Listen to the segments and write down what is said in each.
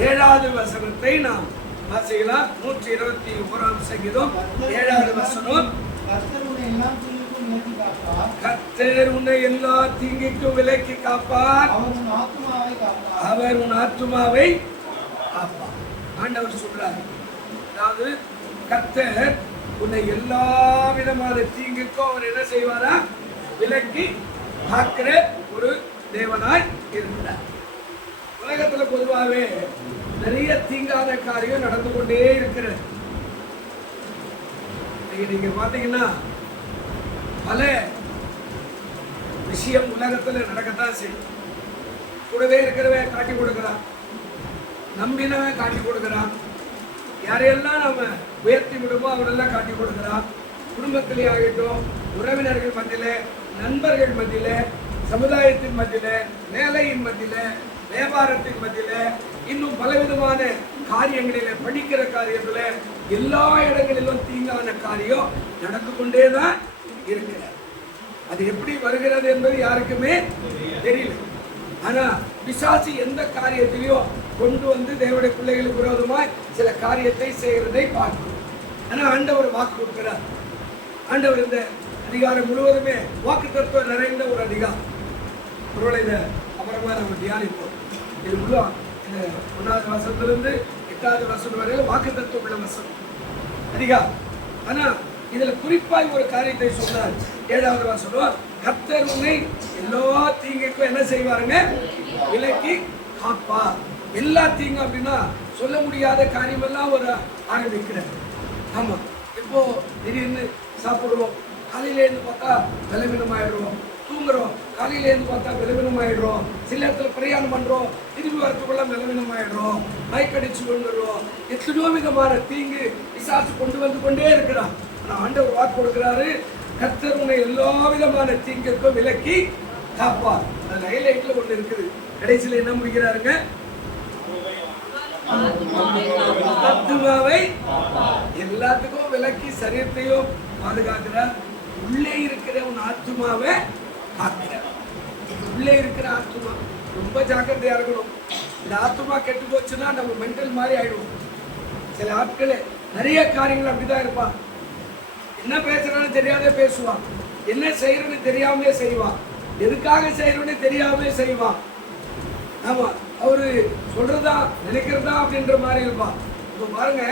7வது வசனத்தை நாம் வாசிக்கலாம். 121ஆம் சங்கீதம் 7வது வசனம். கர்த்தர் உன்னை எல்லா தீங்குக்கும் விலக்கி காப்பார், அவர் உன் ஆத்துமாவை காப்பார். ஆண்டவர் சொல்றார், அதாவது கர்த்தர் உன்னை எல்லா விதமான தீங்குக்கும் அவர் என்ன செய்வாரா, விலக்கி காக்கிற ஒரு தேவனாய் இருக்கிறார். உலகத்துல பொதுவாகவே நிறைய தீங்கான காரியம் நடந்து கொண்டே இருக்கிறது. நீங்க பாத்தீங்கன்னா பல விஷயம் உலகத்துல நடக்கத்தான் செய்யும். கூடவே இருக்கிறவன் காட்டி கொடுக்கிறான், நம்பினவன் காட்டி கொடுக்கிறான், யாரையெல்லாம் நம்ம உயர்த்தி விடுமோ அவரெல்லாம் காட்டி கொடுக்கிறான். குடும்பத்திலே ஆகட்டும், உறவினர்கள் மத்தியில, நண்பர்கள் மத்தியில, சமுதாயத்தின் மத்தியில, வேலையின் மத்தியில, வியாபாரத்தின் மத்தியில, இன்னும் பலவிதமான காரியங்களில, படிக்கிற காரியத்துல, எல்லா இடங்களிலும் தீங்கான காரியம் நடந்து கொண்டேதான் இருக்கிறது. அது எப்படி வருகிறது என்பது யாருக்குமே தெரியல. ஆனா பிசாசு எந்த காரியத்திலையும் கொண்டு வந்து தேவனுடைய பிள்ளைகளுக்கு விரோதமாய் சில காரியத்தை செய்கிறதை பார்க்கிறோம். ஆனா ஆண்டவர் வாக்கு கொடுக்கிறார். ஆண்டவர் இந்த அதிகாரம் முழுவதுமே வாக்கு தத்துவம் நிறைந்த ஒரு அதிகாரம். ஒருவேளை இதை அப்புறமா நம்ம தியானிப்போம். இது முழுவா இந்த 1வது வசனத்திலிருந்து 8வது வசனம் வரையில வாக்கு தத்துவம் உள்ள வசனம் அதிகாரம். ஆனா இதுல குறிப்பாய் ஒரு காரியத்தை சொன்னார். 7வது வசனம், கர்த்தர் உன்னை எல்லா தீங்குக்கும் என்ன செய்வாருங்க, விலக்கி காப்பார். எல்லா தீங்கு அப்படின்னா சொல்ல முடியாத காரியமெல்லாம் ஒரு ஆரம்பிக்கிறது. ஆமா, இப்போ திடீர்னு சாப்பிடுறோம், காலையில இருந்து பார்த்தா பலவீனமாயிடுறோம், தூங்குறோம், காலையில இருந்து பார்த்தா பலவீனமாயிடுறோம், சில இடத்துல பிரயாணம் பண்றோம், திரும்பி வரத்துக்குள்ள பலவீனமாயிடுறோம், மயக்கடிச்சு கொண்டுடுறோம். எத்தனையோ விதமான தீங்கு பிசாசு கொண்டு வந்து கொண்டே இருக்கிறான். ஆனா ஆண்டவர் வாக்கு கொடுக்கிறாரு, கர்த்தர் உன்னை எல்லா விதமான தீங்குக்கும் விலக்கி காப்பார். அது ஹைலைட்ல ஒண்ணு இருக்குது. கடைசியில என்ன முடிக்கிறாருங்க, ஆத்துமாவை எல்லாத்துக்கும் விலக்கி சரீரத்தையும் பாதுகாக்கிறார். உள்ளே இருக்கிற உன் ஆத்துமாவை காக்கிறார். உள்ளே இருக்கிற ஆத்துமா ரொம்ப ஜாக்கிரதையா இருக்கணும். இந்த ஆத்துமா கெட்டு போச்சுன்னா நம்ம மென்டல் மாதிரி ஆயிடுவோம். சில ஆட்களே நிறைய காரியங்கள் அப்படிதான் இருப்பான். என்ன பேசுறான்னு தெரியாதே பேசுவான், என்ன செய்யறன்னு தெரியாமலே செய்வான், எதுக்காக செய்யறன்னு தெரியாமலே செய்வான். ஆமா, அவரு சொல்றதா நினைக்கிறதா அப்படின்ற மாதிரி இருப்பான். இப்ப பாருங்க,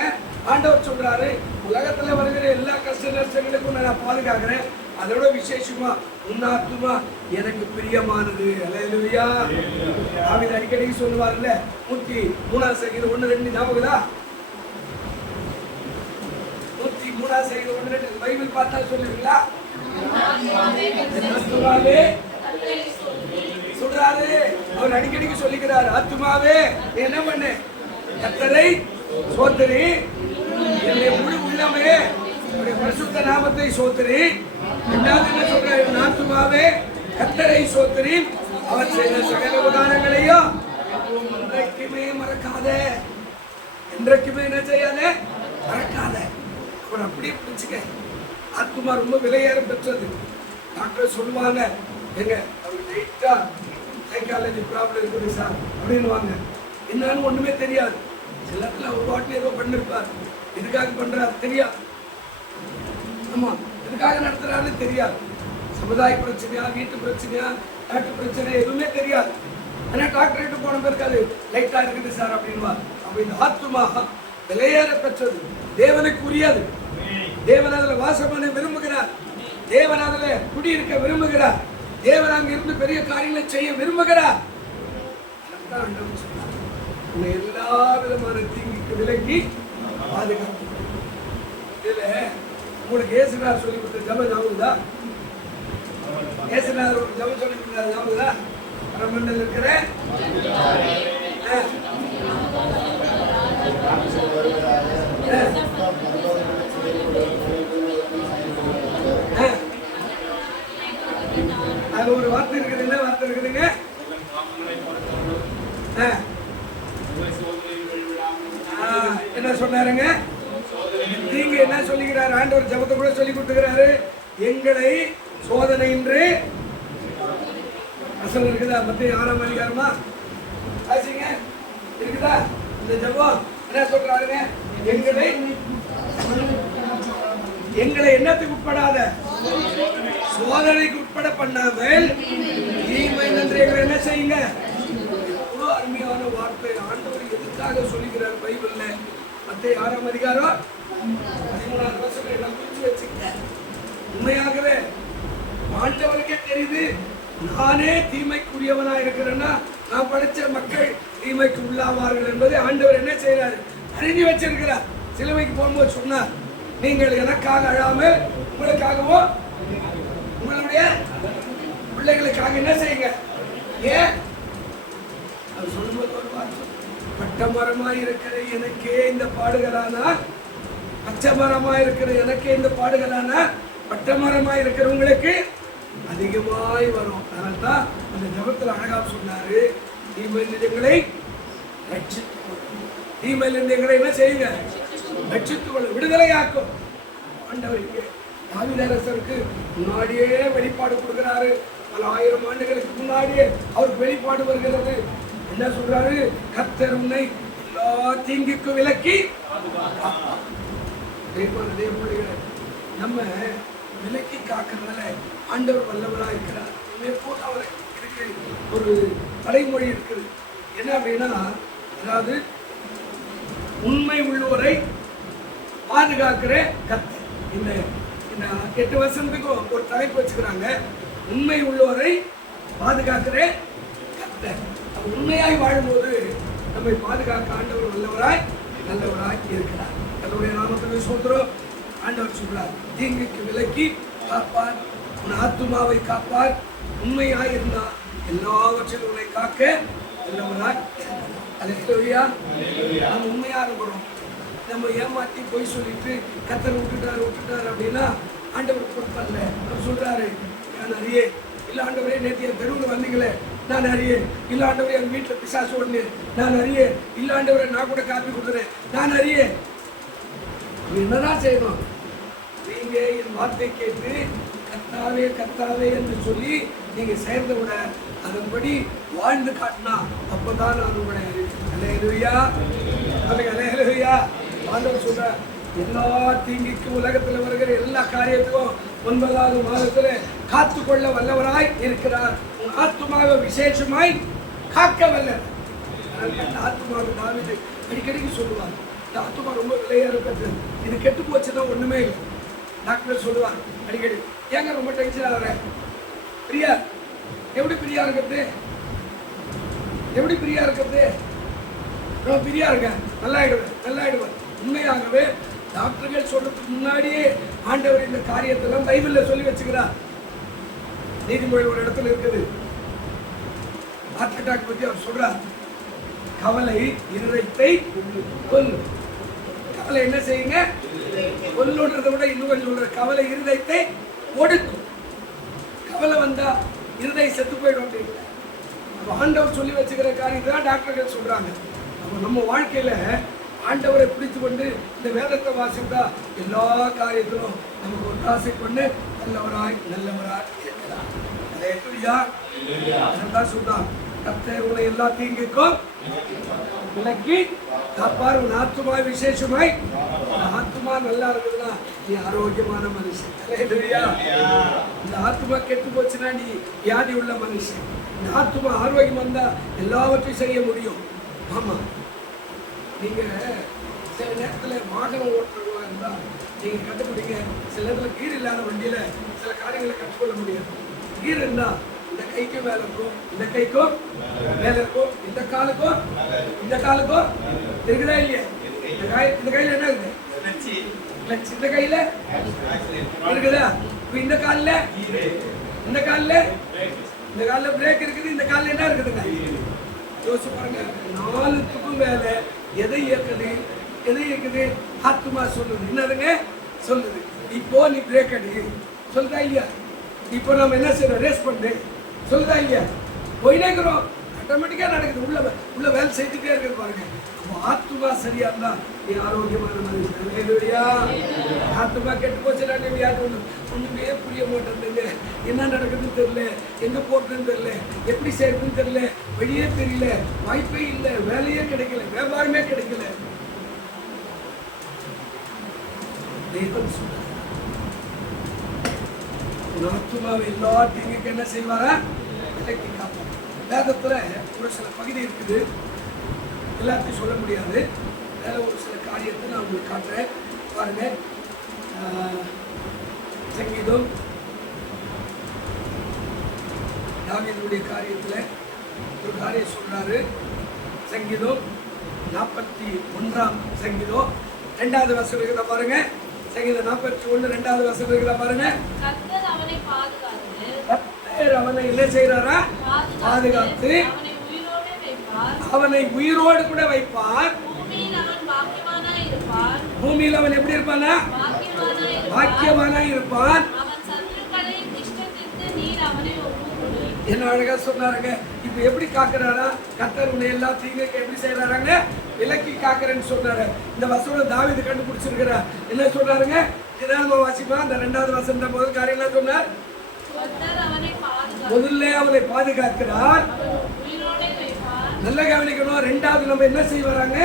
ஆண்டவர் சொல்றாரு, உலகத்துல வருகிற எல்லா கஷ்ட நஷ்டங்களுக்கும் நான் பாதுகாக்கிறேன், அதோட விசேஷமா உன் ஆத்துமா எனக்கு பிரியமானது. அல்லேலூயா. தாவீது அடிக்கடி சொல்லுவார்ல, 103ஆம் சங்கீதம் 1:2 ஞாபகம்தா? 103ஆம் சங்கீதம் 1:2 பைபிள் பார்த்தா சொல்லுவீங்களா? சொல்றாரு, அவர் அடிக்கடிக்கு சொல்லிக்கிறார், ஆத்துமாவே என்ன பண்ணு, கர்த்தரை சோத்திரி, என்னுடைய முழு உள்ளமே பரிசுத்த நாமத்தை சோத்திரி. இரண்டாவது என்ன சொல்றாரு, ஆத்துமாவே கர்த்தரை சோத்திரி, அவர் செய்த சகல உபகாரங்களையும் என்றைக்குமே மறக்காத. என்றைக்குமே என்ன செய்யாத, மறக்காத. அவர் அப்படியே பிடிச்சுக்க. ஆத்துமா ரொம்ப விலையேற பெற்றது. டாக்டர் சொல்லுவாங்க, எங்க அவர் லைட்டா சைக்காலஜி ப்ராப்ளம் இருக்குது சார் அப்படின்னுவாங்க. என்னன்னு ஒண்ணுமே தெரியாது. சில இடத்துல ஒரு வாட்டி ஏதோ பண்ணிருப்பார், எதுக்காக பண்றாரு தெரியாது. ஆமா, எதுக்காக நடத்துறாருன்னு தெரியாது. சமுதாய பிரச்சனையா, வீட்டு பிரச்சனையா, நாட்டு பிரச்சனை எதுவுமே தெரியாது. ஆனா டாக்டர்கிட்ட போன பிறகு அது லைட்டா இருக்குது சார் அப்படின்வா. அப்ப இந்த ஆத்துமா விலையேற பெற்றது, தேவனுக்கு உரியது. தேவன் அதுல வாசம் பண்ண விரும்புகிறார், தேவன் அதுல குடியிருக்க விரும்புகிறார், தேவன் அங்க இருந்து பெரிய காரியங்களை செய்ய விரும்புகிறார். எல்லா விதமான தீங்குக்கு விலக்கி பாதுகாப்பு. இதுல உங்களுக்கு ஏசுநாதர் சொல்லி கொடுத்த ஜபம் ஞாபகம்தா? ஏசுநாதர் ஒரு ஜபம் சொல்லி கொடுத்தாரு ஞாபகம்தா? பரமண்டல இருக்கிற அது ஒரு வார்த்தை இருக்குது. என்ன வார்த்தை இருக்குதுங்க? என்ன சொன்னாருங்க? நீங்க என்ன சொல்லிக்கிறாரு? ஆண்டவர் ஜபத்தை கூட சொல்லி கொடுத்துக்கிறாரு, எங்களை சோதனை என்று வசனம் இருக்குதா? 6ஆம் அதிகாரமா வாசிங்க, இருக்குதா? இந்த ஜெபம் என்ன சொல்றாருங்க? எங்களை என்னத்துக்கு உட்படாத சோதனைக்கு உட்பட பண்ணாமல் தீமை நன்று எங்களை என்ன செய்யுங்க. எவ்வளவு அருமையான வார்த்தை ஆண்டவர் எதுக்காக சொல்லுகிறார் பைபிள்ல? மத்தேயு 6ஆம் அதிகாரம் 13ஆம் வசனம் எல்லாம் குறிச்சு வச்சுக்க. உண்மையாகவே ஆண்டவருக்கே தெரியுது, நானே தீமைக்குரியவனா இருக்கிறேன்னா நான் படிச்ச மக்கள் தீமைக்கு உள்ளாவார்கள் என்பதை ஆண்டவர் என்ன செய்யறாரு? அறிஞ்சு வச்சிருக்கிறார். சிலுவைக்கு போகும்போது சொன்னார், நீங்கள் எனக்காக அழாமல் உங்களுக்காகவும் உங்களுடைய பிள்ளைகளுக்காக என்ன செய்யுங்க. ஏன் அவர் சொல்லும்போது ஒரு வார்த்தை, பட்ட மரமாய் இருக்கிற எனக்கே இந்த பாடுகளானா, பச்சை மரமாய் இருக்கிற எனக்கே இந்த பாடுகளானா, பட்ட மரமாய் இருக்கிறவங்களுக்கு அதிகமாய் வரும். அதனால்தான் அந்த ஜபத்தில் அழகா சொன்னாரு, தீமையிலிருந்து எங்களை ரட்சித்துக் கொள்ளும். தீமையிலிருந்து எங்களை என்ன செய்யுங்க, ரட்சித்துக் கொள்ளும், விடுதலையாக்கும். ஆண்டவர் இங்கே தாவீது அரசருக்கு முன்னாடியே வெளிப்பாடு கொடுக்கிறாரு. பல ஆயிரம் ஆண்டுகளுக்கு முன்னாடியே அவருக்கு வெளிப்பாடு வருகிறது. என்ன சொல்றாரு? கர்த்தர் உன்னை எல்லா தீங்குக்கும் விலக்கி நம்ம விலக்கி காக்கிறதுனால ஆண்டவர் வல்லவராக இருக்கிறார். எப்போது அவர் இருக்கு ஒரு தலைமொழி இருக்குது. என்ன அப்படின்னா, அதாவது உண்மை உள்ளோரை பாதுகாக்கிற கர்த்தர். இந்த 8 வருஷத்துக்கும் ஒரு தலைப்பு வச்சுக்கிறாங்க, உண்மை உள்ளோரை பாதுகாக்கிற கர்த்தர். உண்மையாய் வாழும்போது நம்மை பாதுகாக்க ஆண்டவர் வல்லவராய் நல்லவராய் இருக்கிறார். அதனுடைய நாமத்துக்கு ஸ்தோத்திரம். ஆண்டவர் சொல்றார், தீங்குக்கு விலக்கி காப்பார், உன் ஆத்துமாவை காப்பார், உண்மையாய் இருந்தால் எல்லாவற்றிலும் உன்னை காக்க நல்லவராய். அல்லேலூயா. நம்ம உண்மையா இருக்கிறோம். நம்ம ஏமாற்றி போய் சொல்லிட்டு கர்த்தர் விட்டுட்டாரு அப்படின்னா ஆண்டவர் பொறுப்பல்ல. அவர் சொல்றாரு, நான் அறியே இல்ல ஆண்டவரே, நேற்று என் தெருவில் வந்தீங்களே நான் அறியே, இல்ல ஆண்டவரே என் வீட்டில் பிசாசு ஒண்ணு நான் அறியே, இல்ல ஆண்டவரே நான் கூட காப்பி கொடுத்துறேன் நான் அறியே. என்னதான் செய்யணும்? நீங்க என் வார்த்தை கேட்டு கர்த்தாவே கர்த்தாவே என்று சொல்லி நீங்க சேர்ந்த விட அதன்படி வாழ்ந்து காட்டினா அப்பதான் நான் உங்களை அறிவேன். அல்லேலூயா. அல்லேலூயா. ஆண்டவர் சொல்ற, எல்லா தீங்குக்கும் உலகத்தில் வருகிற எல்லா காரியத்துக்கும் 9வது மாதத்துல காத்துக்கொள்ள வல்லவராய் இருக்கிறார். உன் ஆத்துமாவை விசேஷமாய் காக்க வல்லவர். ஆத்துமாவை தாவீது அடிக்கடிக்கு சொல்லுவார், இந்த ஆத்துமா ரொம்ப விலையா இருக்கிறது, இது கெட்டு போச்சுன்னா ஒண்ணுமே இல்லை. டாக்டர் சொல்லுவார் அடிக்கடி, ஏங்க ரொம்ப டென்ஷன் ஆகிற? பிரியா எப்படி பிரியா இருக்கிறது? எப்படி பிரியா இருக்கிறது? ரொம்ப பிரியா இருக்க, நல்லாயிடுவேன். உண்மையாகவே டாக்டர்கள் சொல்றதுக்கு முன்னாடியே ஆண்டவர் இந்த காரியத்தெல்லாம் பைபிள்ல சொல்லி வச்சுக்கிறார். நீதிமொழிகள் ஒரு இடத்துல இருக்குது, ஹார்ட் அட்டாக் பத்தி அவர் சொல்றார், கவலை இருதயத்தை கொல்லும். கவலை என்ன செய்யுங்க? கொல்லுன்றதை விட இன்னும் கொஞ்சம் சொல்ற, கவலை இருதயத்தை ஒடுக்கும். கவலை வந்தா இருதயம் செத்து போயிடும் அப்படின்னு ஆண்டவர் சொல்லி வச்சுக்கிற காரியத்தை தான் டாக்டர்கள் சொல்றாங்க. அப்போ நம்ம வாழ்க்கையில ஆண்டவரை பிடித்து கொண்டு இந்த வேதத்தை வாசித்தா எல்லா காரியத்திலும் நமக்கு ஒத்தாசை கொண்டு நல்லவராய் இருக்கிறார். அதான் சொல்றான், கர்த்தர் உன்னை எல்லா தீங்குக்கும் விலக்கி காப்பார், உன் ஆத்துமா விசேஷமாய். ஆத்துமா நல்லா இருக்குதுன்னா நீ ஆரோக்கியமான மனுஷன். இந்த ஆத்துமா கெட்டு போச்சுன்னா நீ வியாதி உள்ள மனுஷன். இந்த ஆத்துமா ஆரோக்கியம் வந்தா எல்லாவற்றையும் செய்ய முடியும். ஆமா, நீங்க சில நேரத்துல வாகனம் ஓட்டுறவங்களா இருந்தா நீங்க கண்டுபிடிங்க, சில நேரத்துல கீர் இல்லாத வண்டியில சில காரியங்களை கற்றுக்கொள்ள முடியாது. கீர் இருந்தா இந்த கைக்கும் மேல இருக்கும், இந்த கைக்கும் மேல இருக்கும், இந்த காலுக்கும் இருக்குதா இல்லையா? இந்த கையில என்ன இருக்கு? கிளட்ச். இந்த கையில இருக்குதா? இந்த காலில் பிரேக் இருக்குது, இந்த காலில் என்ன இருக்குதுங்க? யோசிச்சு பாருங்க. 4த்துக்கும் மேல எதை இயக்குது? ஆத்துமா சொல்லுது. என்னதுங்க சொல்லுது? இப்போ நீ பிரேக் அடி சொல்லுதா இல்லையா? இப்போ நம்ம என்ன செய்யறோம்? ரேஸ் பண்ணு சொல்லுதா இல்லையா? போயினேங்கிறோம். ஆட்டோமேட்டிக்காக நடக்குது. உள்ள வேலை செய்துட்டே இருக்குது பாருங்க. அப்போ ஆத்துமா சரியா இருந்தா நீ ஆரோக்கியமான மனிதன். ஆத்துமா கெட்டு போச்சுன்னா நீ வியாதி ஒண்ணுமே புரிய மாட்டேங்குது. என்ன நடக்குதுன்னு தெரியல, எங்க போறதுன்னு தெரியல, எப்படி செய்யறதுன்னு தெரியல, வெளியே தெரியல, வாய்ப்பே இல்லை, வேலையே கிடைக்கல, வியாபாரமே கிடைக்கல. தேவன் சொல்றார், ஆத்துமாவை எல்லா தீங்குக்கு என்ன செய்வாரா? விலக்கி காப்பார். வேதத்துல ஒரு சில பகுதி இருக்குது, எல்லாத்தையும் சொல்ல முடியாது. அதில் ஒரு சில காரியத்தை நான் உங்களுக்கு காட்டுறேன் பாருங்க. சங்கீதம் தாவீதுடைய காரியத்தில் ஒரு காரியம் சொல்றாரு. சங்கீதம் 41 சங்கீதம் 2வது வசனம் இருக்குதா பாருங்க. சங்கீதம் 41 2வது வசனம் இருக்குதா பாருங்க. கர்த்தர் அவனை என்ன செய்யறாரா? பாதுகாத்து அவனை உயிரோடு கூட வைப்பார். பூமியில் அவன் எப்படி இருப்பானா? பாக்கியவானா இருப்பான். என்ன அழகா சொன்னாருங்க. இப்ப எப்படி காக்குறாரா? கர்த்தர் உன்னை எல்லா தீங்குக்கு எப்படி செய்யறாங்க? விலக்கி காக்குறேன்னு சொன்னாரு. இந்த வசனம் தாவீது கண்டுபிடிச்சிருக்கிறார். என்ன சொல்றாருங்க? இதான் வாசிப்பா. அந்த 2வது வசனம் முதல் காரியம் என்ன சொன்னார்? முதல்ல அவனை பாதுகாக்கிறார். நல்ல கவனிக்கணும். 2வது நம்ம என்ன செய்வாங்க?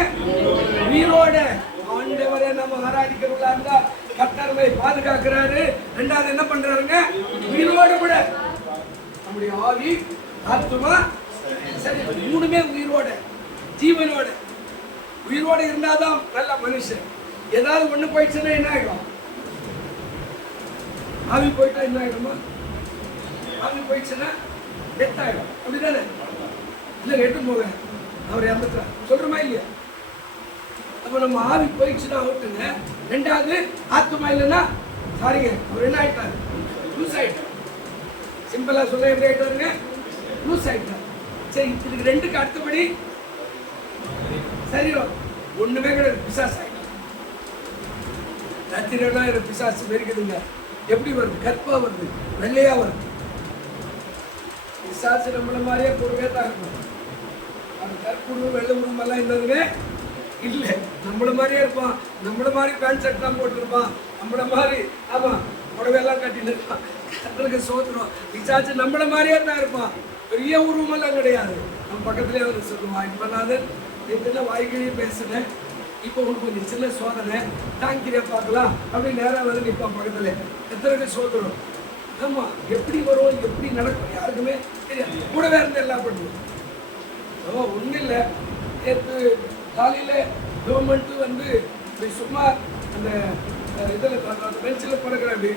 உயிரோட ஆண்டவரை நம்ம ஆராதிக்கிறோம். கர்த்தரை பாதுகாக்கிறாரு. 2வது என்ன பண்றாருங்க? உயிரோடு கூட நம்முடைய ஆவி, ஆத்துமா, சரி, 3மே உயிரோட, ஜீவனோட. உயிரோட இருந்தாதான் நல்ல மனுஷன். ஏதாவது ஒண்ணு போயிடுச்சுன்னா என்ன ஆகிடும்? ஆவி போயிட்டா என்ன ஆகிடுமா? ஆவி போயிடுச்சுன்னா டெத் ஆகிடும். அப்படிதானே? இல்லை எட்டு போக அவர் இறந்துட்டார் சொல்றமா இல்லையா? அப்ப நம்ம ஆவி போயிடுச்சுன்னா அவுட்டுங்க. 2வது ஆத்துமா இல்லைன்னா சாரிங்க, அவர் என்ன ஆயிட்டாரு? லூஸ் ஆயிட்டார். சிம்பிளா சொல்ல எப்படி ஆயிட்டாருங்க? லூஸ் ஆயிட்டார். சரி, இதுக்கு 2க்கு அடுத்தபடி சரீரம் ஒண்ணுமே கிடையாது. பிசாசு ஆயிட்டார். ரத்தினா பிசாசு வெறுக்குதுங்க. எப்படி வருது? கற்பா வருது, வெள்ளையா வருது. பிசாசு நம்மள மாதிரியே பொறுமையா தான் இருக்கும். அந்த கற்புருவம் வெள்ளை உருவமெல்லாம் என்னதுங்க இல்லை, நம்மள மாதிரியே இருப்பான். நம்மள மாதிரி பேண்ட் ஷர்ட் தான் போட்டுருப்பான். நம்மள மாதிரி ஆமா புடவையெல்லாம் கட்டிட்டு இருப்பான். கத்தலுக்கு சோத்துரும். பிசாசு நம்மள மாதிரியே தான் இருப்பான். பெரிய உருவமெல்லாம் கிடையாது. நம்ம பக்கத்துலேயே வந்து சொல்லுவான், இது பண்ணாது, எத்தனை வாய்களையும் பேசுனேன், இப்போ உங்களுக்கு கொஞ்சம் சின்ன சோதனை தாங்கிறியா பார்க்கலாம் அப்படின்னு நேராக வந்து நிற்பான் பக்கத்தில். எத்தனை சோதனம். ஆமாம், எப்படி வரும், எப்படி நடக்கும் யாருக்குமே தெரியாது. கூடவே இருந்து எல்லாம் பண்ணுவோம். ஒன்றும் இல்லை. நேற்று காலையில் கவர்மெண்ட்டு வந்து சும்மா அந்த இதில் அந்த பென்சில் படுக்கிற அப்படியே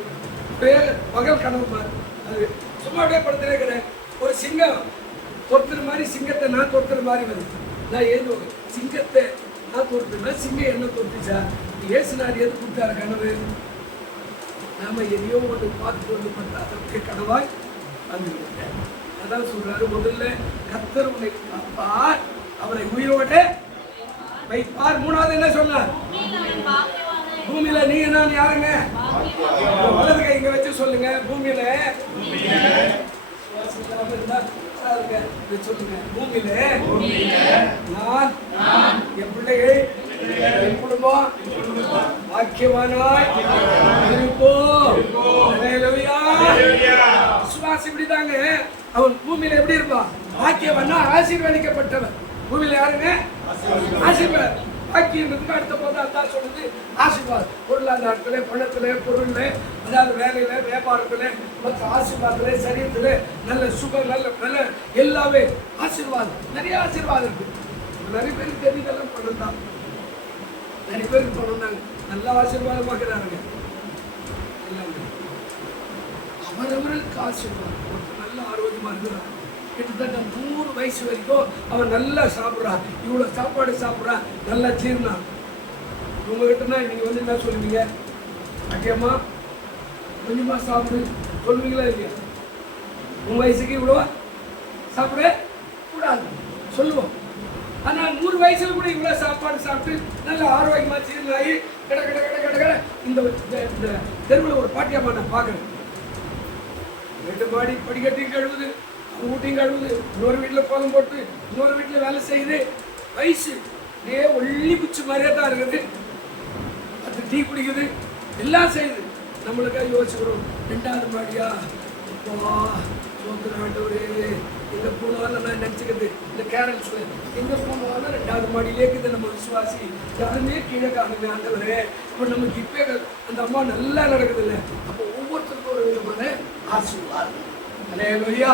பகல் கனவு அது சும்மா அப்படியே படுத்துறேன். ஒரு சிங்கம் தொத்துற மாதிரி, சிங்கத்தை நான் தொத்துற மாதிரி வருது. நான் ஏதோ சிங்கத்தை நான் தொடுத்துனா சிங்கம் என்ன தொட்டுச்சா? ஏசுனார் எது கொடுத்தாரு கனவு? நாம எதையோ ஒன்று பார்த்துட்டு வந்து பார்த்தா அதற்கு கனவாய் வந்து அதான் சொல்றாரு. முதல்ல கர்த்தர் உன்னை காப்பார், அவனை உயிரோட வைப்பார். 3வது என்ன சொன்னார்? பூமியில நீங்க நான் யாருங்க? வலது கை இங்க வச்சு சொல்லுங்க. பூமியில சொல்லுங்க. பூமியில நான், என் பிள்ளைகள், என் குடும்பம் பாக்கியவானாய் இருப்போம். விசுவாசி இப்படிதாங்க. அவன் பூமியில எப்படி இருப்பான்? பாக்கியவானா, ஆசீர்வதிக்கப்பட்டவன். பூமியில யாருங்க? ஆசீர்வாதம். பாக்கியத்துக்கு அடுத்த போது அதான் சொல்லுது ஆசீர்வாதம். பொருளாதாரத்துல, பணத்துல, பொருள்ல, அதாவது வேலையில, வியாபாரத்துல, மற்ற ஆசீர்வாதத்துல, சரீரத்துல நல்ல சுகம், நல்ல நல்ல எல்லாமே ஆசீர்வாதம். நிறைய ஆசீர்வாதம் இருக்கு. நிறைய பேருக்கு தெரிஞ்சதெல்லாம் பணம் தான். நிறைய பேருக்கு பணம் தாங்க. நல்லா ஆசீர்வாதமாக்குறாருங்க. அவரவர்களுக்கு ஆசீர்வாதம். நல்ல ஆரோக்கியமா இருக்கிறார். கிட்டத்தட்ட 100 வயசு வரைக்கும் அவன் நல்லா சாப்பிட்றான். இவ்வளோ சாப்பாடு சாப்பிட்றான், நல்லா ஜீர்ணம். உங்ககிட்டனா நீங்க வந்து என்ன சொல்லுவீங்க? அட்டியம்மா கொஞ்சமா சாப்பிடு சொல்லுவீங்களா இல்லையா? உன் வயசுக்கு இவ்வளோ சாப்பிட கூடாது சொல்லுவோம். ஆனால் 100 வயசுல கூட இவ்வளோ சாப்பாடு சாப்பிட்டு நல்ல ஆரோக்கியமா ஜீர்ணாகி கட கட கட கட கட இந்த தெருவில் ஒரு பாட்டியம்மா நான் பார்க்குறேன். 2 மாடி படிக்கட்டி கழுவுது, ஊட்டியும் கழுவுது, இன்னொரு வீட்டில் கோலம் போட்டு, இன்னொரு வீட்டில் வேலை செய்யுது. வயசு இதே ஒல்லி குச்சி மாதிரியே தான் இருக்குது. அது டீ குடிக்குது, எல்லாம் செய்யுது. நம்மளுக்காக யோசிக்கிறோம், 2வது மாடியா அப்பா சோத்து நாட்டவரே எங்கே போனாலும் நான் நினச்சிக்கிறது இந்த கேரள்ஸில் எங்கே போனாலும் 2வது மாடியிலே இருக்குது நம்ம விசுவாசி. யாருமே கீழே காணுங்க ஆண்டவரே. இப்போ நமக்கு இப்போ அந்த அம்மா நல்லா நடக்குது இல்லை? அப்போ ஒவ்வொருத்தருக்கும் ஒரு விதமான ஆசீர்வாதம். அல்லேலூயா.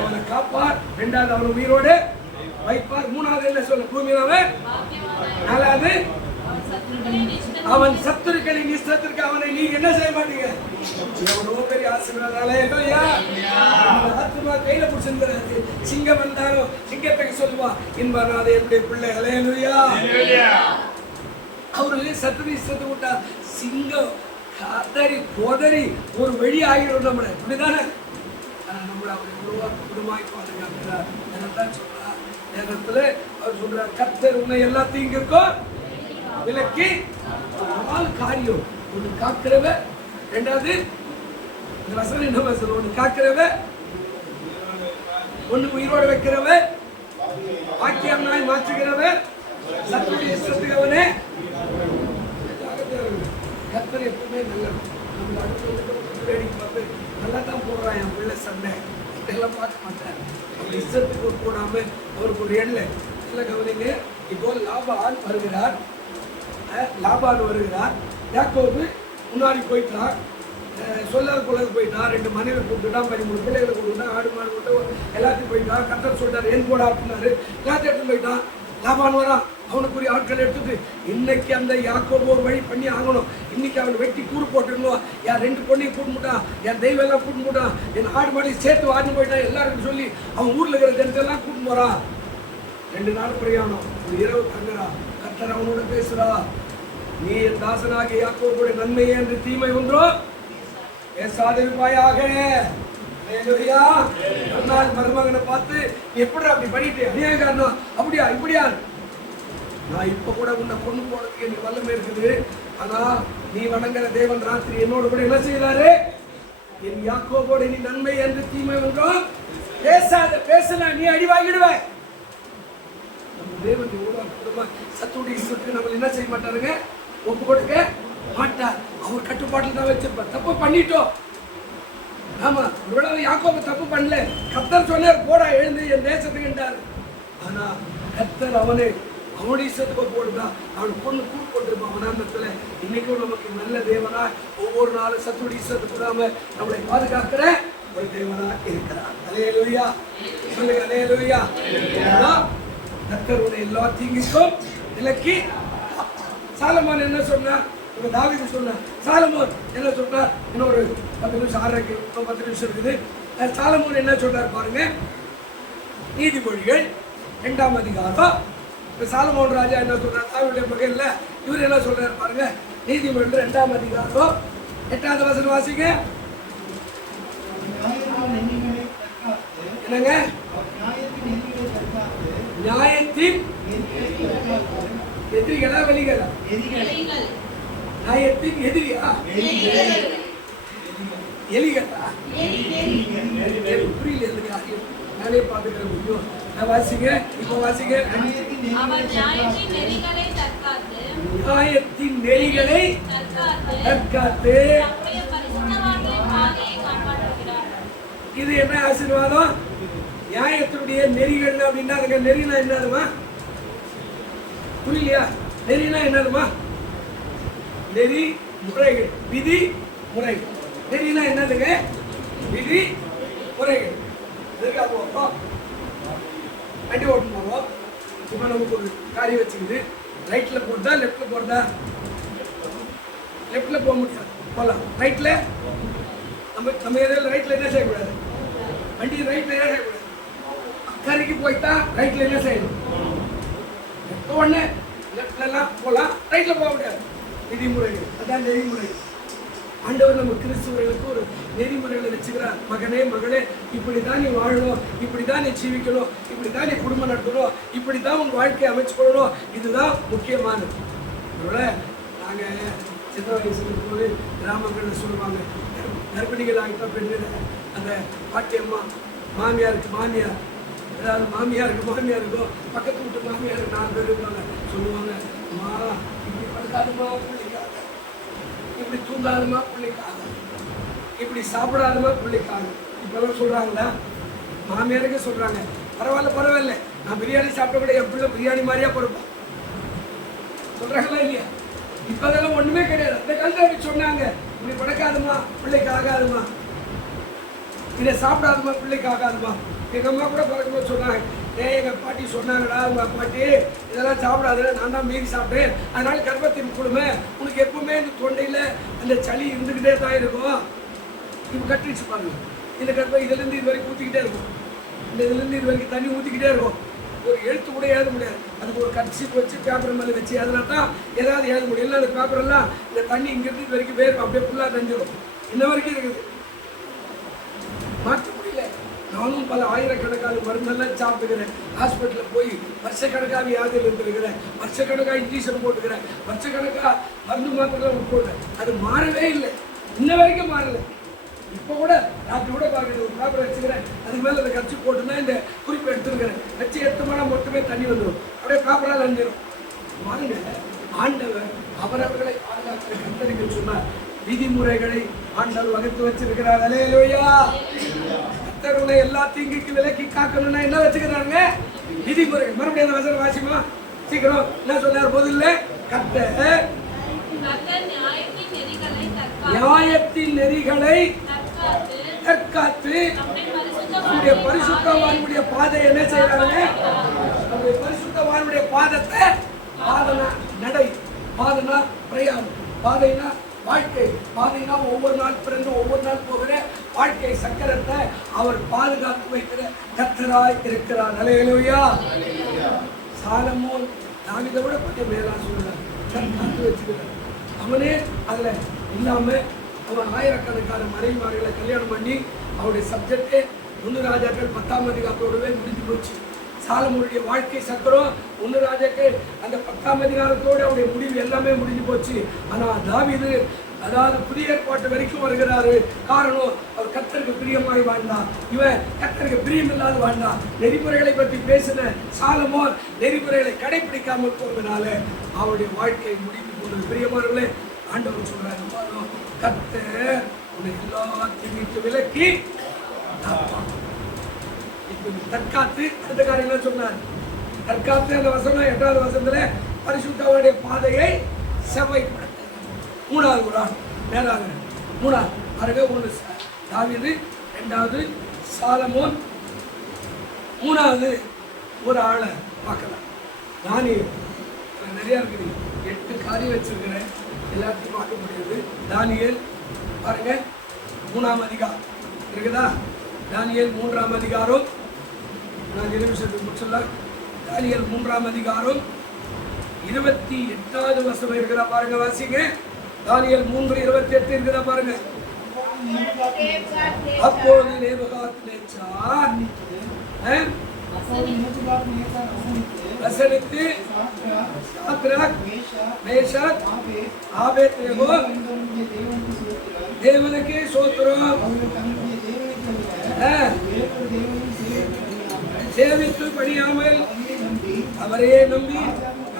அவனை காப்பார், 2வது அவனை உயிரோடு வைப்பார், 3வது என்ன சொல்ல பூமியிலாவே, 4வது அவன் சத்துருக்களின் இஷ்டத்திற்கு அவனை நீங்க என்ன செய்ய மாட்டீங்க. எவ்வளோ பெரிய ஆசீர்வாதம். அல்லேலூயா. ஆத்துமா கையில பிடிச்சிருந்தாரு. சிங்கம் வந்தாலும் சிங்கத்துக்கு சொல்லுவா இன்பனாதே என்னுடைய பிள்ளை. அல்லேலூயா. அவரு சத்துரு இஷ்டத்தை விட்டா சிங்கம் கதறி கொதறி ஒரு வழி ஆகிடும் நம்மளை, இப்படிதானே? நம்மளை அவர் எவ்வளவா குடும்பமாய் பாதுகாக்கிறார். என்னத்தான் சொல்றார் நேரத்துல அவர் சொல்றார், கர்த்தர் உன்னை எல்லாத்தையும் இங்க இருக்கும் விலக்கி 4 காரியம். ஒன்று காக்கிறவ, 2வது இந்த வசனம் என்ன வசனம், ஒன்று காக்கிறவ, ஒன்று உயிரோடு வைக்கிறவ, வாக்கியமாய் மாற்றுகிறவ, சத்துடைய இஷ்டத்துக்கு அவனே. கர்த்தர் எப்பவுமே நல்லது. நம்ம அடுத்த வேடிக்கை பார்த்து நல்லா தான் போடுறான் என் பிள்ளை சண்டை இதெல்லாம் பார்க்க மாட்டேன். அவர் இஷ்டத்துக்கு போடாம அவருக்கு ஒரு எண்ணெய் இல்லை. கவனிங்க, இப்போ லாபான் வருகிறார். யாக்கோபு முன்னாடி போயிட்டான், சொல்லாத பொழுது போயிட்டான். 2 மனைவி கூப்பிட்டுட்டான், 13 பிள்ளைகளை கூப்பிட்டுட்டான், ஆடு மாடு கூப்பிட்டு எல்லாத்தையும் போயிட்டான். கர்த்தர் சொல்லிட்டாரு என் கூட அப்படின்னாரு. எல்லாத்தையும் எடுத்து போயிட்டான். லாபான் வரான், அவனுக்குரிய ஆட்களை எடுத்துட்டு இன்னைக்கு அந்த யாக்கோபு ஒரு வழி பண்ணி ஆகணும். இன்னைக்கு அவன் வெட்டி கூறு போட்டுருந்தோம். என் 2 பொண்ணையும் கூட்டு போட்டான், என் தெய்வம் எல்லாம் கூட்டு போட்டான், என் ஆடு மாடி சேர்த்து வாங்கி போயிட்டான் எல்லாருக்கும் சொல்லி அவன் ஊர்ல இருக்கிற ஜனத்தெல்லாம் கூட்டு போறான். 2 நாள் பிரயாணம், ஒரு இரவு தங்குறான். கர்த்தர் அவனோட பேசுறா, நீ என் தாசனாகிய யாக்கோபுடைய நன்மையே என்று தீமை ஒன்றோ பேசாதிருப்பாயாக. மருமகனை பார்த்து எப்படி அப்படி பண்ணிட்டு அநியாயக்காரனும் அப்படியா இப்படியா, நான் இப்ப கூட உன்னை கொண்டு போறதுக்கு எனக்கு வல்லமை இருக்குது. ஆனா நீ வணங்குற தேவன் ராத்திரி என்னோட கூட என்ன செய்யறாரு, என் யாக்கோபோட நீ நன்மை என்று தீமை ஒன்றோ பேசாத, பேசல நீ அடி வாங்கிடுவ. நம்ம தேவன் எவ்வளவு சத்துடைய இஷ்டத்துக்கு நம்ம என்ன செய்ய மாட்டாருங்க, ஒப்பு கொடுக்க மாட்டார். அவர் கட்டுப்பாட்டில் தான் வச்சிருப்பார். தப்பு பண்ணிட்டோம். ஆமா, இவ்வளவு யாக்கோபு தப்பு பண்ணல. கர்த்தர் சொன்னார் போடா எழுந்து என் தேசத்துக்குன்றார். ஆனா கர்த்தர் அவனுடைய இஷ்டத்துக்கு போடுதான் அவன் பொண்ணு கூட்டு போட்டிருப்பான் அவனாந்தத்துல. இன்னைக்கும் நமக்கு நல்ல தேவனா ஒவ்வொரு நாளும் சத்துடைய இஷ்டத்துக்கு கூடாம நம்மளை பாதுகாக்கிற ஒரு தேவனா இருக்கிறார். அல்லேலூயா. சொல்லுங்க அல்லேலூயா. கர்த்தர் உன்னை எல்லா தீங்குக்கும் விலக்கி. சாலமோன் என்ன சொன்னார், தாவீது சொன்னார். சாலமோன் என்ன சொன்னார், இன்னொரு 10 நிமிஷம் 6:30 10 நிமிஷம் இருக்குது. சாலமோன் என்ன சொல்றார் பாருங்க, நீதிமொழிகள் 2ஆம் அதிகாரம். சாலமோன் ராஜா என்ன சொல்றார், தாவீதுடைய மகன் இல்ல, இவர் என்ன சொல்றாரு பாருங்க. நீதிமொழிகள் 2ஆம் அதிகாரம் 8வது வசனம் வாசிங்க. என்னங்க, நியாயத்தின் எதிரிகளா வெளிகளா? நியாயத்தின் எதிரியா? எலிகளா? புரியல இந்த காரியம். நானே பார்த்துக்கிற முடியும். நான் வாசிங்க, இப்போ வாசிங்க. நியாயத்தின் நெறிகளை தற்காத்து. இது என்ன ஆசீர்வாதம்? நியாயத்தினுடைய நெறிகள் அப்படின்னா அதுக்கு நெறினா என்னதுமா புரியலையா? நெறினா என்னதுமா? நெறி முறைகள், விதி முறைகள். நெறினா என்னதுங்க? விதி முறைகள். வண்டி ஓட்டும் போவோம். இப்போ நமக்கு ஒரு காரியம் வச்சுக்குது, ரைட்ல போட்டா லெஃப்ட்ல போட்டா? லெஃப்ட்ல போக முடியாது, போகலாம். ரைட்ல நம்ம எதில் ரைட்ல என்ன செய்யக்கூடாது, வண்டி ரைட்ல என்ன செய்யக்கூடாது. அக்கறைக்கு போய்த்தா ரைட்ல என்ன செய்யணும், உடனே லெஃப்ட்லாம் போகலாம், ரைட்ல போக முடியாது. விதிமுறைகள், அதான் நெறிமுறைகள். ஆண்டவர் நம்ம கிறிஸ்துவர்களுக்கு ஒரு நெறிமுறைகளை வச்சுக்கிறார். மகனே மகளே, இப்படிதான் நீ வாழணும், இப்படிதான் நீ ஜீவிக்கணும், இப்படிதான் நீ குடும்பம் நடத்தணும், இப்படிதான் உங்க வாழ்க்கையை அமைச்சுக்கொள்ளணும். இதுதான் முக்கியமானது. நாங்கள் சின்ன வயசுல போது கிராமங்கள்ல சொல்லுவாங்க, கர்ப்பிணிகள் ஆகிட்ட பெண்கள் அந்த பாட்டியம்மா மாமியாருக்கு மாமியார், ஏதாவது மாமியாருக்கும் பக்கத்து வீட்டு மாமியாருக்கு 4 பேர் இருப்பாங்க. சொல்லுவாங்க, அம்மா இப்படி படுக்காதுமா பிள்ளைக்காக, இப்படி தூங்காதுமா பிள்ளைக்காக, இப்படி சாப்பிடாதுமா பிள்ளைக்காக. இப்பெல்லாம் சொல்கிறாங்களா? மாமியாருக்கே சொல்கிறாங்க. பரவாயில்ல, நான் பிரியாணி சாப்பிட கூட என் பிள்ளை பிரியாணி மாதிரியா பொறுப்பேன் சொல்கிறாங்களா இல்லையா? இப்போ அதெல்லாம் ஒன்றுமே கிடையாது. அந்த காலத்தில் அப்படி சொன்னாங்க, இப்படி படுக்காதுமா பிள்ளைக்கு ஆகாதுமா, இதை சாப்பிடாதுமா பிள்ளைக்கு ஆகாதுமா. எங்கள் அம்மா கூட பிறகும்போது சொன்னாங்க, எங்கள் பாட்டி சொன்னாங்கடா, உங்கள் பாட்டி இதெல்லாம் சாப்பிடாதுன்னு, நான் தான் மீறி சாப்பிட்டேன், அதனால கர்ப்பத்தின் கொடுமை உனக்கு எப்பவுமே இந்த தொண்டையில் அந்த சளி இருந்துக்கிட்டே தான் இருக்கும். இப்போ கட்டிடுச்சு பாருங்க, இந்த கர்ப்பம் இதுலேருந்து இது வரைக்கும் ஊற்றிக்கிட்டே இருக்கும், இந்த இதுலேருந்து இது வரைக்கும் தண்ணி ஊற்றிக்கிட்டே இருக்கும். ஒரு எழுத்து கூட எழுத முடியாது. அதுக்கு ஒரு கட்சீட் வச்சு பேப்பர் மேலே வச்சு அதனால தான் ஏதாவது எழுத முடியும். இல்லை அந்த பேப்பரெல்லாம் இந்த தண்ணி இங்கிருந்து இது வரைக்கும் வேறு அப்படியே ஃபுல்லாக நஞ்சிடும். இன்ன வரைக்கும் இருக்குது, மாற்ற முடியல. நானும் பல ஆயிரக்கணக்கான மருந்தெல்லாம் சாப்பிட்டுக்கிறேன். ஹாஸ்பிட்டலில் போய் வருஷக்கணக்காக வியாதியில் இருந்திருக்கிறேன், வருஷக்கணக்காக இன்ஜெக்ஷன் போட்டுக்கிறேன், வருஷக்கணக்காக மருந்து மாத்திரம் போட்டேன். அது மாறவே இல்லை, இன்ன வரைக்கும் மாறலை. இப்போ கூட டாக்டர் கூட பார்க்குறது, ஒரு பேப்பர் வச்சுக்கிறேன், அதுக்கு மேலே அதை கட்சி போட்டுன்னா இந்த குறிப்பை எடுத்துருக்கிறேன், வச்சு எடுத்தோம்னா மொத்தமே தண்ணி வந்துடும், அப்படியே பேப்பராக நஞ்சிடும். பாருங்க, ஆண்டவர் அவரவர்களை பாதுகாக்கிற கர்த்தருக்கு சொன்னார், விதிமுறைகளை ஆண்டவர் வகுத்து வச்சிருக்கிறார். அல்லேலூயா. கர்த்தருடைய எல்லா தீங்குக்கு விலக்கி காக்கணும்னா என்ன வச்சுக்கிறாங்க? விதிமுறைகள். மறுபடியும் அந்த வசனம் வாசிமா சீக்கிரம். என்ன சொன்னார்? முதல்ல கர்த்தர் நியாயத்தின் நெறிகளை தற்காத்து நம்முடைய பரிசுத்தவானுடைய பாதை என்ன செய்யறாங்க? நம்முடைய பரிசுத்தவானுடைய பாதத்தை, பாதனா நடை, பாதனா பிரயாணம், பாதைனா வாழ்க்கை, பாதைனா ஒவ்வொரு நாள் பிறந்து ஒவ்வொரு நாள் போகிற வாழ்க்கை சக்கரத்தை அவர் பாதுகாத்து வைக்கிற கர்த்தராய் இருக்கிறார். அல்லேலூயா. சாலமோன் தாவீதை விட கொஞ்சம் மேலா சொல்றார், காத்து வச்சுக்கிறார். அவனே அதில் இல்லாமல் அவன் ஆயிரக்கணக்கான மனைவிமார்களை கல்யாணம் பண்ணி அவருடைய சப்ஜெக்டே 1 ராஜாக்கள் 10ஆம் அதிகாரத்தோடவே முடிஞ்சு போச்சு. சாலமோனுடைய வாழ்க்கை சக்கரம் 1 ராஜாக்கள் அந்த 10ஆம் அதிகாரத்தோடு அவருடைய முடிவு எல்லாமே முடிஞ்சு போச்சு. ஆனால் தாவீது அதாவது புதிய ஏற்பாட்டு வரைக்கும் வருகிறாரு. காரணம், அவர் கர்த்தருக்கு பிரியமாய் வாழ்ந்தார், இவன் கர்த்தருக்கு பிரியமில்லாத வாழ்ந்தான். நெறிமுறைகளை பற்றி பேசின சாலமோன் நெறிமுறைகளை கடைபிடிக்காமல் போவதனால அவருடைய வாழ்க்கை முடிவு போனது. பிரியமானவர்களே, ஆண்டவர் சொல்றாரு, கர்த்தர் உன்னை எல்லாத்தையும் விட்டு விலக்கி தற்காத்து. அடுத்த காரியங்கள் சொன்னார், தற்காத்து. அந்த வசனம் 8வது வசனத்துல பரிசுத்தவருடைய பாதையை செவ்வாய்ப்படுத்த. 3வது ஒரு ஆள் மேலாக 3வது அருகே 1 தாவீது, 2வது சாலமோன், 3வது ஒரு ஆளை பார்க்கலாம். தானியேல். நிறையா இருக்குது, 8 காரியம் வச்சிருக்கிறேன், எல்லாத்தையும் பார்க்க முடியாது. தானியேல் பாருங்க, 3ஆம் அதிகாரம் இருக்குதா? தானியேல் 3ஆம் அதிகாரம், நான் 2 நிமிஷத்துக்கு முடிச்சிடலாம். தானியேல் 3ஆம் அதிகாரம் 28வது வசனம் இருக்கிறா பாருங்க, வாசிங்க. தானியேல் 3:28 இருக்கிறா பாருங்க. அப்போது நேபுகாத்நேச்சார் வசனித்து சாத்ராக், மேஷாக், ஆபேத்நேகோ தேவனுக்கு ஸ்தோத்திரம் சேவித்து பணியாமல் அவரையே நம்பி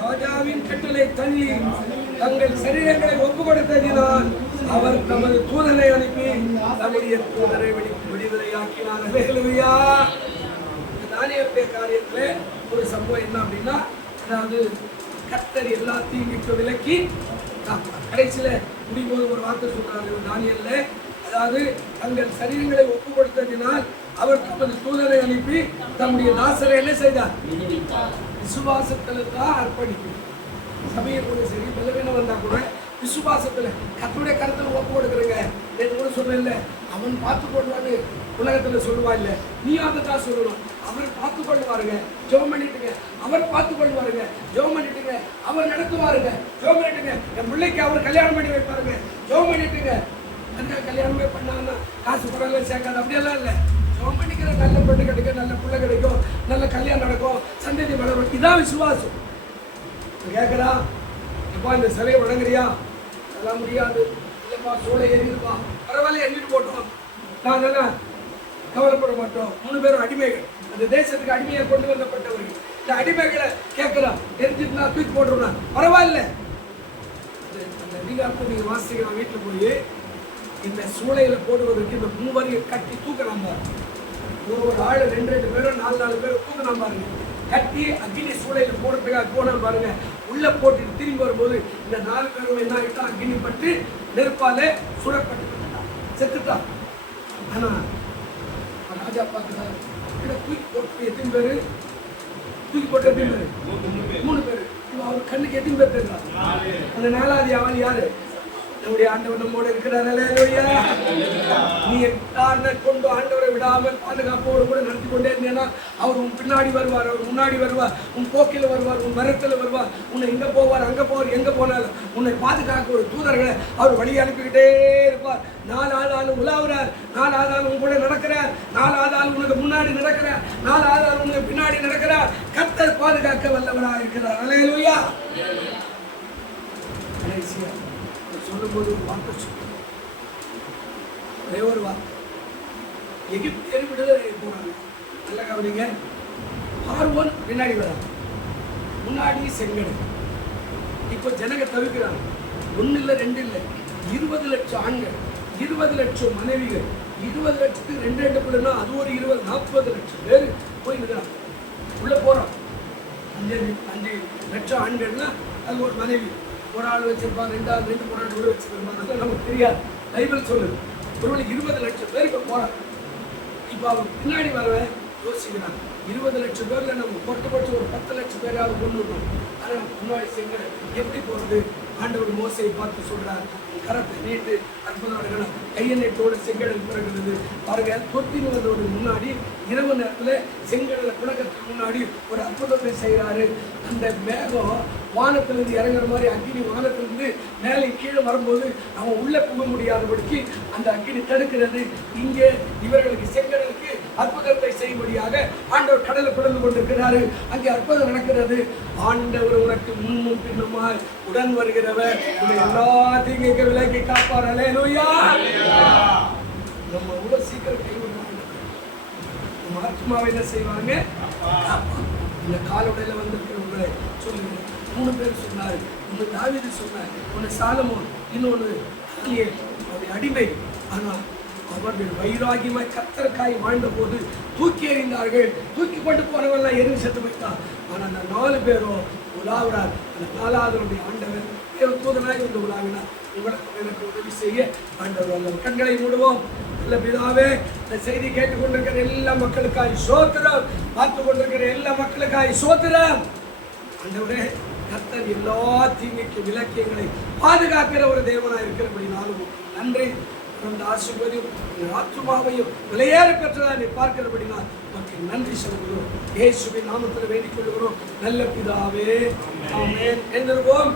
ராஜாவின் கட்டளை தள்ளி தங்கள் சரீரங்களை ஒப்பு கொடுத்ததினால் அவர் தமது தூதரை அனுப்பி நம்முடைய தூதரை விடுதலையாக்கினார். அல்லேலூயா. தானியேலுடைய காரியத்துல ஒரு சம்பவம் என்ன அப்படின்னா, அதாவது கர்த்தர் எல்லாத்தையும் விட்டு விலக்கி கடைசியில முடிவும்போது ஒரு வார்த்தை சொல்றாரு தானியேல்ல, அதாவது தங்கள் சரீரங்களை ஒப்பு கொடுத்ததினால் அவர் தமது தூதரை அனுப்பி தம்முடைய தாசரை என்ன செய்தார்? விசுவாசத்துல தான் அர்ப்பணிக்கும். சபையை கூட சரி, பலவீனம் வந்தா கூட விசுவாசத்துல கர்த்தருடைய கருத்துல ஒப்பு கொடுக்குறங்க. நேற்று கூட சொன்ன, அவன் பார்த்து கொள்வாரு உலகத்துல சொல்லுவா இல்ல, நீ அதை தான் சொல்லணும். அவர் பார்த்து கொள்வாருங்க, ஜெபம் பண்ணிட்டுங்க. அவர் பார்த்து கொள்வாருங்க, ஜெபம் பண்ணிட்டுங்க. அவர் நடத்துவாருங்க, ஜெபம் பண்ணிட்டுங்க. என் பிள்ளைக்கு அவர் கல்யாணம் பண்ணி வைப்பாருங்க, ஜெபம் பண்ணிட்டுங்க. அந்த கல்யாணமே பண்ணாங்கன்னா காசு பரவாயில்ல சேர்க்காது, அப்படியெல்லாம் இல்லை. ஜெபம் பண்ணிக்கிற நல்ல பெண்ணு கிடைக்கும், நல்ல பிள்ளை கிடைக்கும், நல்ல கல்யாணம் நடக்கும், சந்ததி வளரும். இதான் விசுவாசம். கேட்குறா, எப்பா இந்த சிலையை வழங்குறியா? அதெல்லாம் முடியாது. இல்லைப்பா, சூளை எரியுதுப்பா, பரவாயில்ல எண்ணிட்டு போட்டோம். நான் என்ன கவலைப்பட மாட்டோம். 3 பேரும் அடிமைகள், அந்த தேசத்துக்கு அடிமையை கொண்டு வந்தப்பட்டவர்கள். இந்த அடிமைகளை கேட்கலாம், தெரிஞ்சுட்டுனா தூக்கி போடுறோம்னா பரவாயில்ல. அந்த அதிகாரத்தை நீங்க வாசிக்கலாம். வீட்டில் போய் இந்த சூளையில போடுவதற்கு இந்த 3 வரியை கட்டி தூக்கலாம் பாருங்க. ஒரு ஆள் 2 பேரும் 4 பேரும் தூக்கலாம் பாருங்க. கட்டி அக்னி சூளையில போடுறதுக்காக போனா பாருங்க. உள்ள போட்டு திரும்பி வரும்போது இந்த 4 பேரும் என்ன ஆகிட்டா, அக்னி பட்டு நெருப்பாலே சுடப்பட்டு செத்துட்டான். ஆனா ராஜா பார்க்கிறார், தூக்கி போட்டு எத்தனை பேரு? தூக்கி போட்டு எத்தனை பேரு? 3 பேரு. அவர் கண்ணுக்கு எத்தனை பேர் தெரியும்? அந்த 4வது அவன் யாரு? நம்முடைய ஆண்டவர் நம்மோடு இருக்கிறார். அல்லேலூயா. நீ யாரை கொண்டு ஆண்டவரை விடாமல் பாதுகாப்போடு கூட நடத்தி கொண்டே இருந்தேன்னா அவர் உன் பின்னாடி வருவார், அவர் முன்னாடி வருவார், உன் போக்கில் வருவார், உன் மரத்தில் வருவார், உன்னை இங்கே போவார், அங்கே போவார். எங்கே போனாலும் உன்னை பாதுகாக்க ஒரு தூதர்களை அவர் வழி அனுப்பிக்கிட்டே இருப்பார். 4 ஆள் உலாவுறார், 4 ஆள் உன் கூட நடக்கிறார், 4 ஆள் உனக்கு முன்னாடி நடக்கிறார், 4 ஆள் உனக்கு பின்னாடி நடக்கிறார். கர்த்தர் பாதுகாக்க வல்லவராக இருக்கிறார். அல்லேலூயா. சொல்லும்போது ஒரு வார்த்தை சொல்லுங்க, ஒரே ஒரு வார்த்தை. எகிப்தியர் விடுதலை போறாங்க. நல்ல கவனிங்க. பார்வோன் பின்னாடி வராங்க, முன்னாடி செங்கடல். இப்போ ஜனங்க தவிக்கிறாங்க. 1 இல்லை 2 இல்லை, 20 லட்சம் ஆண்கள், 20 லட்சம் மனைவிகள், 20 லட்சத்துக்கு 2 பிள்ளைனா அது ஒரு 20, 40 லட்சம் பேர் போய் நிற்கிறாங்க. உள்ள போறோம். 5 லட்சம் ஆண்கள்னா அது ஒரு மனைவி, ஒரு ஆள் வச்சிருப்பாங்க, 2 ஆள் 2 3 ஆள் வச்சிருப்பாங்க. அதெல்லாம் நமக்கு தெரியாது. பைபிள் சொல்லுது. ஒருவேளை 20 லட்சம் பேர் இப்போ போறாங்க. இப்போ அவங்க பின்னாடி வரவன் யோசிக்கிறாங்க, 20 லட்சம் பேர்ல நம்ம குறைஞ்சபட்சம் ஒரு 10 லட்சம் பேராவது கொண்டு விடணும். ஆனால் முன்னாடி செங்கல் எப்படி போறது? ஆண்டவர் மோசையை பார்த்து சொல்றார், கரத்தை நீட்டு அற்புதம் நடக்கணும். கையெண்ணெட்டோடு செங்கடல் பிறகுறது பாருங்க. தொட்டில் வந்தோடு முன்னாடி இரவு நேரத்தில் செங்கடலை புழக்கத்துக்கு முன்னாடி ஒரு அற்புதத்தை செய்கிறாரு. அந்த மேகம் வானத்திலிருந்து இறங்குற மாதிரி அக்னி வானத்திலிருந்து மேலே கீழே வரும்போது அவன் உள்ளே புக முடியாதபடிக்கு அந்த அக்னி தடுக்கிறது. இங்கே இவர்களுக்கு செங்கடலுக்கு அற்புதத்தை செய்யும்படியாக ஆண்டவர் கடலை பிளந்து கொண்டிருக்கிறாரு. அங்கே அற்புதம் நடக்கிறது. ஆண்டவர் உனக்கு முன்னும் பின்னுமாய் உடன் வருகிறவர் எல்லாத்தையும் இங்கே விலக்கி காப்பார். அல்லேலூயா. நம்ம இவ்வளவு சீக்கிரம் கைவிடுவாங்க. நம்ம ஆத்மாவை என்ன செய்வாங்க? இந்த காலோடையில வந்திருக்கிறவங்களை சொல்லுங்க. 3 பேர் சொன்னார். ஒன்று தாவீது சொன்னார், ஒன்று சாலமோன், இன்னொன்று அவருடைய அடிமை. ஆனால் அவர்கள் வைராகியமாய் கர்த்தருக்காய் வாழ்ந்த போது தூக்கி எறிந்தார்கள். தூக்கி கொண்டு போனவெல்லாம் எரிஞ்சு செத்து வைத்தான். ஆனால் அந்த 4 பேரும் உலாவுறார். அந்த 4வது ஆண்டவர் தூதனாய் வந்து உலாவினார். உங்களுக்கு எனக்கு உதவி செய்ய ஆண்டவர் அல்ல. கண்களை மூடுவோம். நல்ல பிதாவே, இந்த செய்தி கேட்டுக்கொண்டிருக்கிற எல்லா மக்களுக்காய் சோத்திரம், பார்த்து கொண்டிருக்கிற எல்லா மக்களுக்காய் சோத்திரம். ஆண்டவரே, கர்த்தர் எல்லா தீமைக்கு விலக்கியங்களை பாதுகாக்கிற ஒரு தேவனாய் இருக்கிறபடினாலும் நன்றி. அந்த ஆசீர்வாதம் ஆத்துமாவையும் விலையேற பெற்றதா நீ பார்க்கிறபடினால் மக்கள் நன்றி சொல்கிறோம். இயேசுவின் நாமத்தில் வேண்டிக் கொள்கிறோம் நல்ல பிதாவே. ஆமென். எழுந்திருப்போம்.